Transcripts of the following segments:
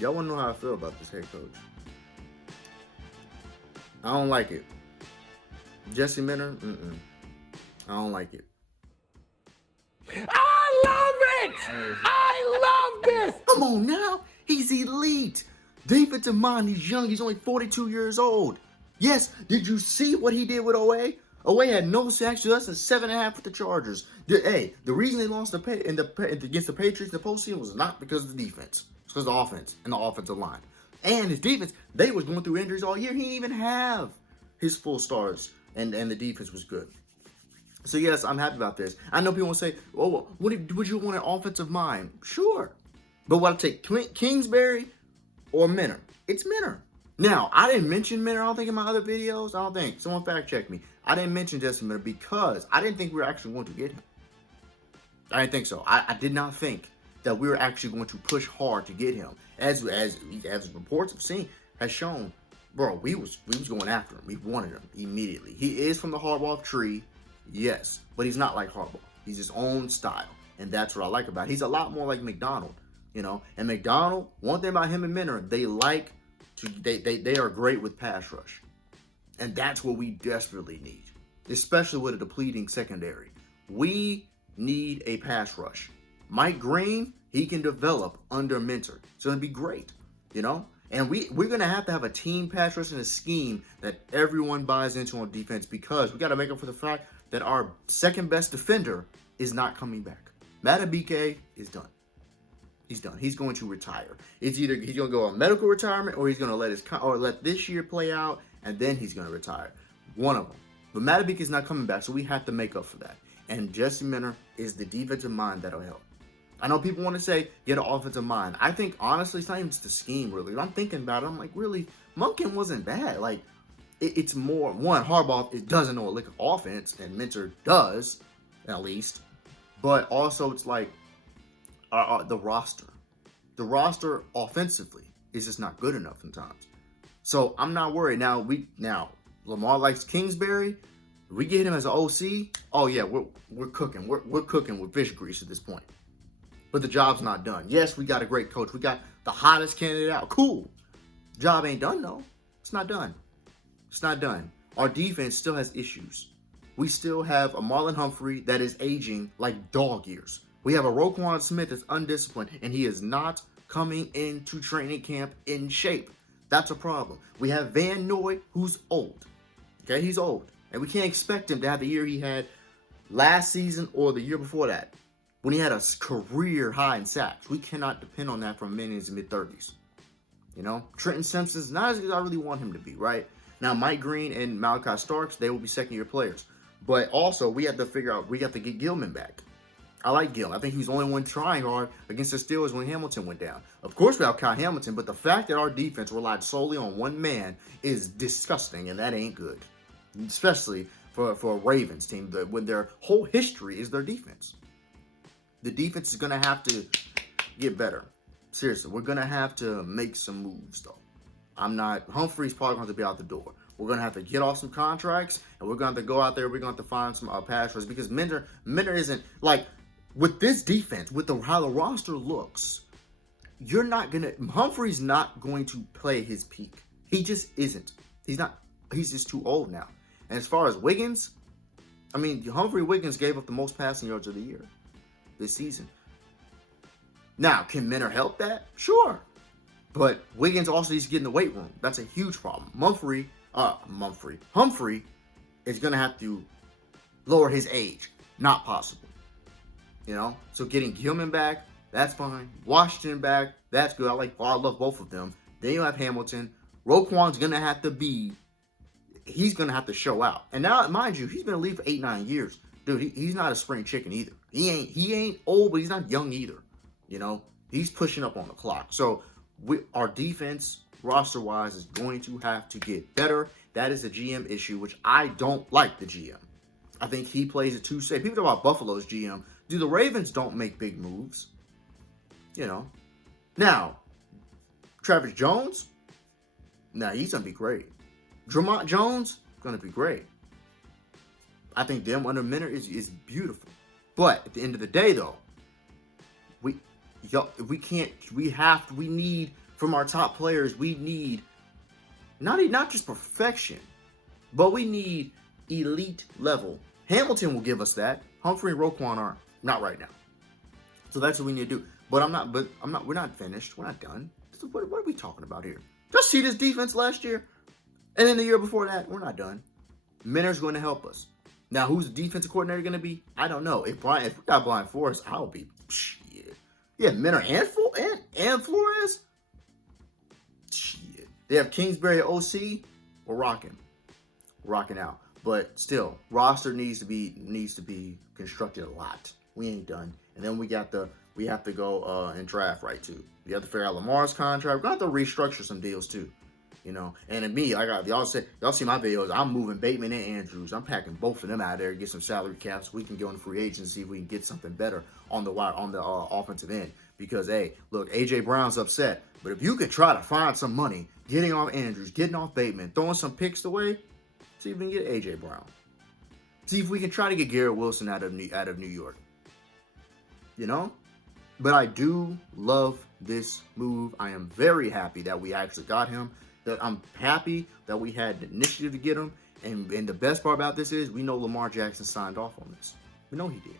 Y'all want to know how I feel about this head coach? I don't like it. Jesse Minter, I don't like it. I love it! I love this! Come on now. He's elite. Defensive mind, he's young. He's only 42 years old. Yes, did you see what he did with OA? OA had no sacks, less than 7.5 with the Chargers. The reason they lost against the Patriots in the postseason was not because of the defense. It's because of the offense and the offensive line. And his defense, they was going through injuries all year. He didn't even have his full stars, and the defense was good. So yes, I'm happy about this. I know people will say, "Oh, would you want an offensive mind?" Sure, but what I take Kingsbury or Minter? It's Minter. Now, I didn't mention Minter, I don't think, in my other videos. I don't think. Someone fact check me. I didn't mention Jesse Minter because I didn't think we were actually going to get him. I didn't think so. I did not think that we were actually going to push hard to get him. As reports have seen, has shown, bro, we was going after him. We wanted him immediately. He is from the Harbaugh tree, yes, but he's not like Harbaugh. He's his own style, and that's what I like about it. He's a lot more like McDonald, you know. And McDonald, one thing about him and Minter, they are great with pass rush. And that's what we desperately need, especially with a depleting secondary. We need a pass rush. Mike Green, he can develop under Minter. It's going to be great, you know? And we're going to have a team pass rush and a scheme that everyone buys into on defense, because we got to make up for the fact that our second best defender is not coming back. Madubuike is done. He's done. He's going to retire. It's either he's going to go on medical retirement, or he's going to let this year play out, and then he's going to retire. One of them. But Madubuike is not coming back, so we have to make up for that. And Jesse Minter is the defensive mind that'll help. I know people want to say, get an offensive mind. I think, honestly, it's not even just the scheme, really. I'm thinking about it. I'm like, really, Monken wasn't bad. Like, it's more, one, Harbaugh doesn't know a lick of offense, and Minter does, at least. But also, it's like, the roster. The roster offensively is just not good enough sometimes. So I'm not worried. Now Lamar likes Kingsbury. We get him as an OC. Oh yeah, we're cooking. We're cooking with fish grease at this point. But the job's not done. Yes, we got a great coach. We got the hottest candidate out. Cool. Job ain't done though. It's not done. It's not done. Our defense still has issues. We still have a Marlon Humphrey that is aging like dog years. We have a Roquan Smith that's undisciplined, and he is not coming into training camp in shape. That's a problem. We have Van Noy, who's old. Okay, he's old. And we can't expect him to have the year he had last season or the year before that, when he had a career high in sacks. We cannot depend on that from men in his mid-30s. You know, Trenton Simpson's not as good as I really want him to be, right? Now, Mike Green and Malachi Starks, they will be second-year players. But also, we have to figure out, we got to get Gilman back. I like Gil. I think he was the only one trying hard against the Steelers when Hamilton went down. Of course, we have Kyle Hamilton, but the fact that our defense relied solely on one man is disgusting, and that ain't good. Especially for a Ravens team, when their whole history is their defense. The defense is going to have to get better. Seriously, we're going to have to make some moves, though. Humphrey's probably going to have to be out the door. We're going to have to get off some contracts, and we're going to have to go out there. We're going to have to find some pass rush, because Minter isn't, like, with this defense, with how the roster looks, Humphrey's not going to play his peak. He just isn't. He's just too old now. And as far as Wiggins, I mean, Wiggins gave up the most passing yards of the year this season. Now, can Minter help that? Sure. But Wiggins also needs to get in the weight room. That's a huge problem. Humphrey is going to have to lower his age. Not possible. You know? So getting Gilman back, that's fine. Washington back, that's good. I love both of them. Then you have Hamilton. Roquan's going to have to he's going to have to show out. And now, mind you, he's been in the league for 8-9 years. Dude, he's not a spring chicken either. He ain't old, but he's not young either. You know? He's pushing up on the clock. So our defense, roster-wise, is going to have to get better. That is a GM issue, which I don't like the GM. I think he plays it too safe. People talk about Buffalo's GM. Dude, the Ravens don't make big moves. You know. Now, Travis Jones, he's going to be great. Dramont Jones, going to be great. I think them under Minter is beautiful. But at the end of the day, though, we need from our top players, we need not just perfection, but we need elite level. Hamilton will give us that. Humphrey and Roquan aren't. Not right now. So that's what we need to do. We're not finished. We're not done. So what are we talking about here? Just see this defense last year. And then the year before that, we're not done. Minner's going to help us. Now, who's the defensive coordinator going to be? I don't know. If we got Brian Flores, I'll be shit. Yeah, Minner and Flores? Shit. They have Kingsbury at OC. We're rocking. We're rocking out. But still, roster needs to be constructed a lot. We ain't done. And then we have to go and draft right too. We have to figure out Lamar's contract. We're going to have to restructure some deals too. You know, and in me, y'all see my videos. I'm moving Bateman and Andrews. I'm packing both of them out of there, get some salary caps. We can go in free agency if we can get something better on the offensive end. Because hey, look, AJ Brown's upset, but if you could try to find some money, getting off Andrews, getting off Bateman, throwing some picks away, see if we can get AJ Brown. See if we can try to get Garrett Wilson out of New York. You know, but I do love this move. I am very happy that we actually got him. That I'm happy that we had the initiative to get him. And the best part about this is we know Lamar Jackson signed off on this. We know he did.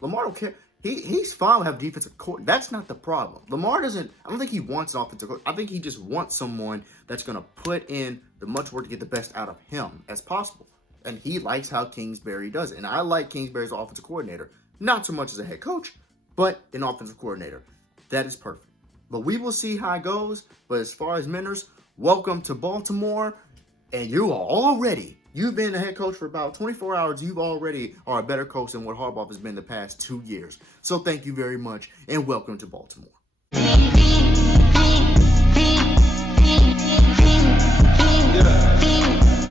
Lamar don't care. He's fine with having defensive court. That's not the problem. Lamar doesn't. I don't think he wants an offensive court. I think he just wants someone that's going to put in the much work to get the best out of him as possible. And he likes how Kingsbury does it. And I like Kingsbury's offensive coordinator. Not so much as a head coach, but an offensive coordinator. That is perfect. But we will see how it goes. But as far as Menners, welcome to Baltimore. And you've been a head coach for about 24 hours. You already are a better coach than what Harbaugh has been the past 2 years. So thank you very much and welcome to Baltimore.